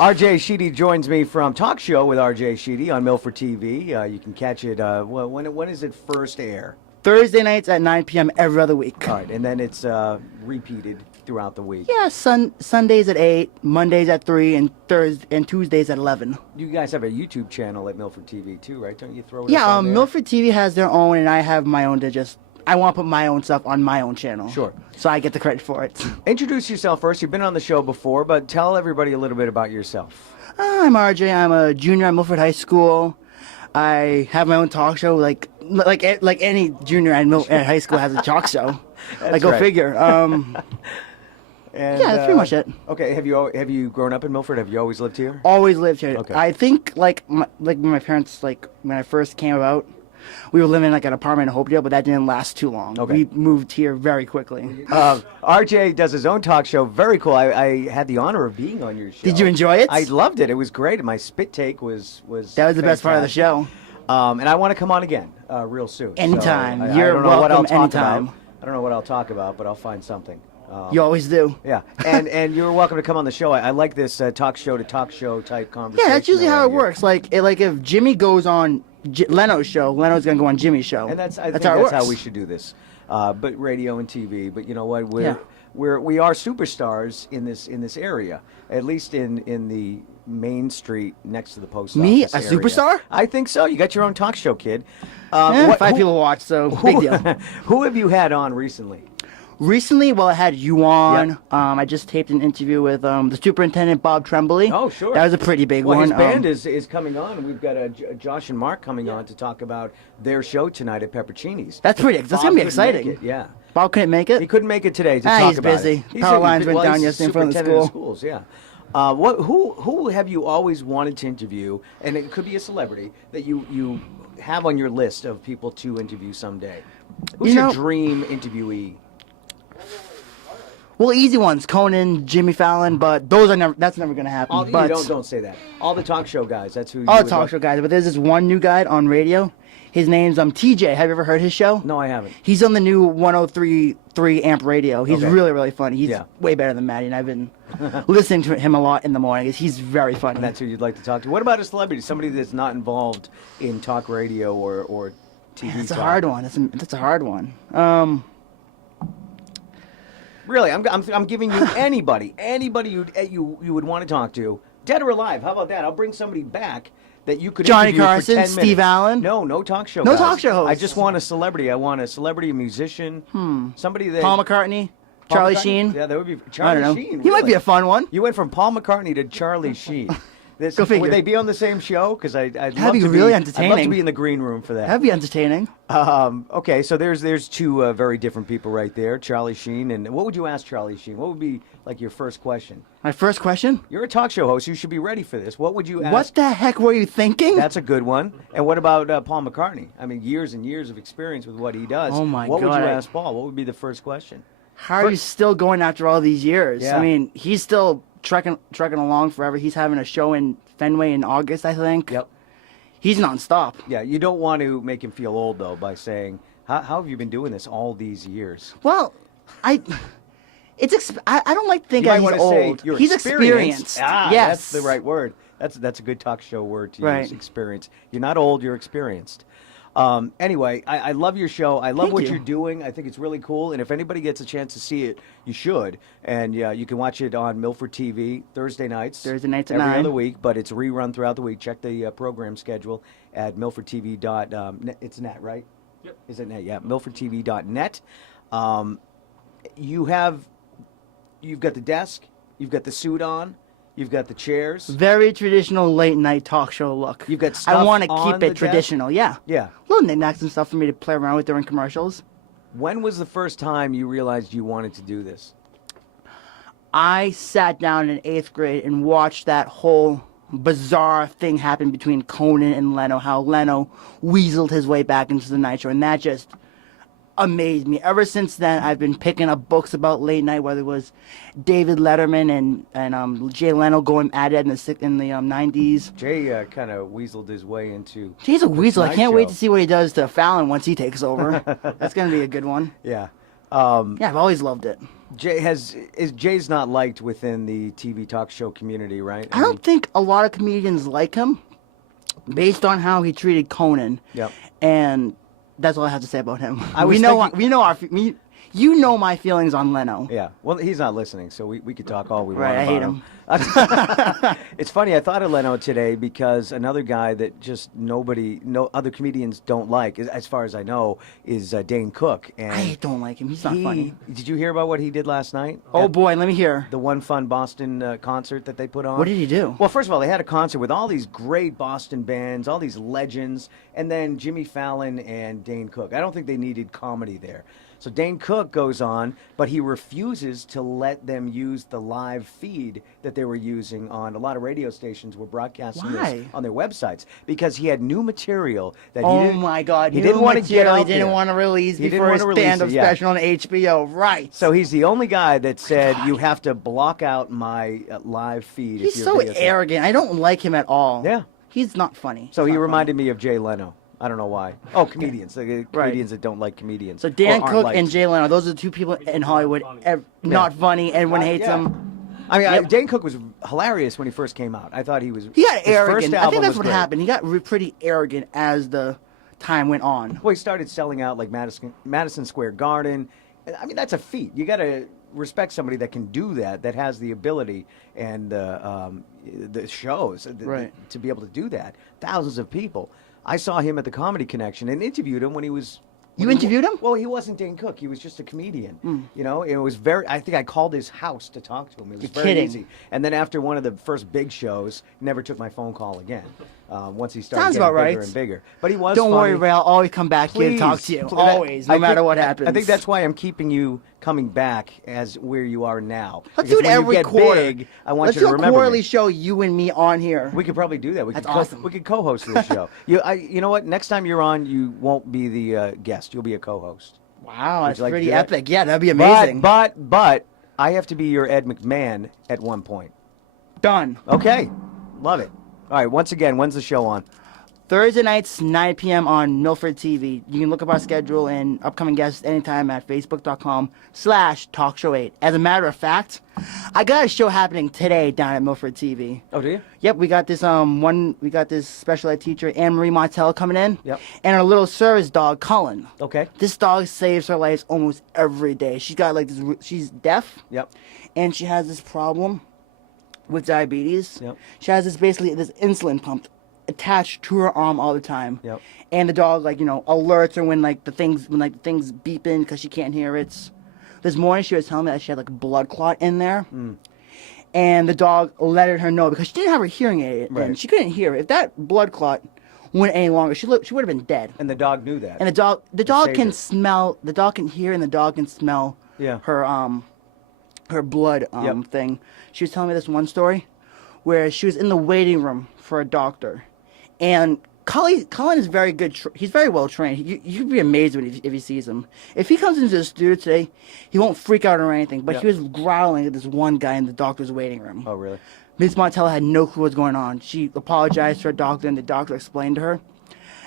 RJ Sheedy joins me from Talk Show with RJ Sheedy on Milford TV. You can catch it, when is it first air? Thursday nights at 9 p.m. every other week. All right, and then it's repeated throughout the week. Yeah, Sundays at 8, Mondays at 3, and Tuesdays at 11. You guys have a YouTube channel at Milford TV too, right? Don't you throw it up Yeah, on there? Milford TV has their own, and I have my own I want to put my own stuff on my own channel. Sure. So I get the credit for it. Introduce yourself first. You've been on the show before, but tell everybody a little bit about yourself. I'm RJ. I'm a junior at Milford High School. I have my own talk show, like any junior at high school has a talk show. Like, go figure. And, yeah, that's pretty much it. Okay, have you grown up in Milford? Have you always lived here? Always lived here. Okay. I think my parents, when I first came about, we were living like an apartment in Hopedale, but that didn't last too long. Okay. We moved here very quickly. RJ does his own talk show. Very cool. I had the honor of being on your show. Did you enjoy it? I loved it. It was great. My spit take was that was the best part of the show. And I want to come on again real soon. Anytime. So You're I don't know what I'll welcome talk anytime. about. I don't know what I'll talk about, but I'll find something. You always do. Yeah, and you're welcome to come on the show. I like this talk show to talk show type conversation. Yeah, that's usually how it works. Like if Jimmy goes on Leno's show, Leno's gonna go on Jimmy's show. And I think how it works. how we should do this. But radio and TV. But you know what? We are superstars in this area. At least in the main street next to the post office. Me, a area. superstar? I think so. You got your own talk show, kid. Five people watch, so big deal. Who have you had on recently? Recently, I had you on. Yep. I just taped an interview with the superintendent, Bob Tremblay. Oh, sure. That was a pretty big one. His band is coming on. We've got Josh and Mark coming on to talk about their show tonight at Peppercini's. That's going to be exciting. Yeah. Bob couldn't make it? He couldn't make it today to talk about busy. it. Power lines went down yesterday in front of the school. Schools, yeah. Who have you always wanted to interview, and it could be a celebrity, that you have on your list of people to interview someday? Who's your dream interviewee? Well, easy ones, Conan, Jimmy Fallon, but that's never going to happen. Don't say that. All the talk show guys, that's who. All the talk show guys, but there's this one new guy on radio. His name's TJ. Have you ever heard his show? No, I haven't. He's on the new 103.3 amp radio. He's really, really funny. He's way better than Maddie, and I've been listening to him a lot in the morning. He's very funny. And that's who you'd like to talk to. What about a celebrity? Somebody that's not involved in talk radio or TV. That's a hard one. That's a hard one. Really, I'm giving you anybody you would want to talk to, dead or alive. How about that? I'll bring somebody back that you could Johnny interview Carson, for 10 Steve minutes. Allen. No talk show. No guys. talk show hosts. I just want a celebrity. I want a celebrity, a musician, somebody that. Paul McCartney, Charlie Sheen. Yeah, that would be Charlie I don't know. Sheen. He might be a fun one. You went from Paul McCartney to Charlie Sheen. Go figure. Would they be on the same show? Because I'd love be to really I'd entertaining. love to be in the green room for that. That'd be entertaining. Okay, so there's two very different people right there, Charlie Sheen. And what would you ask Charlie Sheen? What would be like your first question? My first question? You're a talk show host. You should be ready for this. What would you ask? What the heck were you thinking? That's a good one. And what about Paul McCartney? I mean, years and years of experience with what he does. Oh, my What God. would you ask Paul? What would be the first question? How are you still going after all these years? Yeah. I mean, he's still trekking along forever. He's having a show in Fenway in August, I think. Yep. He's nonstop. Yeah, you don't want to make him feel old, though, by saying, how have you been doing this all these years? Well, I don't like to think You might he's want to old. say you're He's experienced. Ah, yes. that's the right word. That's a good talk show word to Right. use, experience. You're not old, you're experienced. Anyway, I love your show. I love Thank what you. you're doing. I think it's really cool. And if anybody gets a chance to see it, you should. And yeah, you can watch it on Milford TV Thursday nights. Thursday nights at every 9. other week, but it's rerun throughout the week. Check the program schedule at milfordtv.net. It's net, right? Yep. Is it net? Yeah, milfordtv.net. You've got the desk, you've got the suit on, you've got the chairs. Very traditional late night talk show look. You've got stuff I want to on keep the it desk? traditional. Yeah. Yeah. Little knickknacks and stuff for me to play around with during commercials. When was the first time you realized you wanted to do this? I sat down in 8th grade and watched that whole bizarre thing happen between Conan and Leno, how Leno weaseled his way back into the night show, and that just amazed me. Ever since then, I've been picking up books about late night, whether it was David Letterman and Jay Leno going at it in the 90s. Jay kind of weaseled his way into... Jay's a weasel. I Night can't wait Show. to see what he does to Fallon once he takes over. That's going to be a good one. Yeah. Yeah, I've always loved it. Jay's not liked within the TV talk show community, right? I don't think a lot of comedians like him, based on how he treated Conan. Yep. And that's all I have to say about him. You know my feelings on Leno. Yeah. Well, he's not listening, so we could talk all we want Right, about I hate him. It's funny, I thought of Leno today because another guy that just no other comedians don't like, as far as I know, is Dane Cook. And I don't like him. He's not funny. Did you hear about what he did last night? Oh, boy, let me hear. The One Fun Boston concert that they put on. What did he do? Well, first of all, they had a concert with all these great Boston bands, all these legends, and then Jimmy Fallon and Dane Cook. I don't think they needed comedy there. So Dane Cook goes on, but he refuses to let them use the live feed that they were using on a lot of radio stations were broadcasting this on their websites because he had new material that he didn't want to get out He didn't want to release before his stand-up special on HBO. Right. So he's the only guy that said you have to block out my live feed. He's so arrogant. I don't like him at all. Yeah. He's not funny. So he reminded me of Jay Leno. I don't know why. Oh, comedians. Comedians that don't like comedians. So Dan Cook and Jay Leno, those are the two people in Hollywood. Not funny. Everyone hates them. I mean, Dane Cook was hilarious when he first came out. I thought he was. He got arrogant. I think that's what happened. He got pretty arrogant as the time went on. Well, he started selling out like Madison Square Garden. I mean, that's a feat. You got to respect somebody that can do that, that has the ability and the shows to be able to do that. Thousands of people. I saw him at the Comedy Connection and interviewed him when he was. You interviewed him? Well, he wasn't Dane Cook. He was just a comedian. You know, it was very. I think I called his house to talk to him. It was very easy. And then after one of the first big shows, never took my phone call again. Once he started getting bigger and bigger. But he was. Don't worry, Ray. I'll always come back here to talk to you. Always, no matter what happens. I think that's why I'm keeping you coming back as where you are now. Let's do it every quarter. Big, I want you to remember. Let's do a quarterly show, you and me on here. We could probably do that. That's awesome. We could co-host this show. You know what? Next time you're on, you won't be the guest. You'll be a co-host. Wow, that's pretty epic. Yeah, that'd be amazing. But I have to be your Ed McMahon at one point. Done. Okay. Love it. All right, once again, when's the show on? Thursday nights, 9 p.m. on Milford TV. You can look up our schedule and upcoming guests anytime at facebook.com/talkshow8. As a matter of fact, I got a show happening today down at Milford TV. Oh, do you? Yep, we got this we got this special ed teacher, Anne-Marie Martell, coming in. Yep. And our little service dog, Cullen. Okay. This dog saves her life almost every day. She's got like this, she's deaf. Yep. And she has this problem with diabetes. Yep. She has this insulin pump attached to her arm all the time. Yep. And the dog alerts her when the things beeping because she can't hear it. This morning she was telling me that she had like a blood clot in there. And the dog let her know because she didn't have her hearing aid and she couldn't hear it. If that blood clot went any longer, she would have been dead. And the dog knew that. And the dog can smell, the dog can hear, and the dog can smell her blood thing. She was telling me this one story where she was in the waiting room for a doctor. And Colin is very good. He's very well trained. You'd be amazed if he sees him. If he comes into the studio today, he won't freak out or anything. But he was growling at this one guy in the doctor's waiting room. Oh, really? Miss Martell had no clue what's going on. She apologized to her doctor, and the doctor explained to her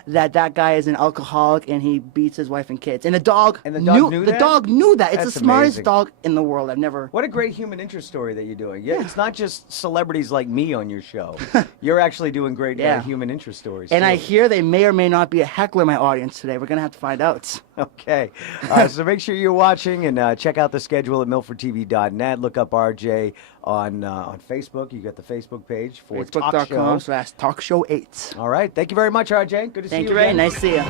that guy is an alcoholic and he beats his wife and kids. And the dog knew that? The dog knew that. It's the smartest dog in the world. I've never. What a great human interest story that you're doing. Yeah, it's not just celebrities like me on your show. You're actually doing great human interest stories. And too. I hear they may or may not be a heckler in my audience today. We're going to have to find out. Okay. So make sure you're watching and check out the schedule at milfordtv.net. Look up RJ on Facebook. You got the Facebook page for Facebook.com/talkshow8. All right. Thank you very much, RJ. Good to see you. Thank you, Ray. Nice to see you.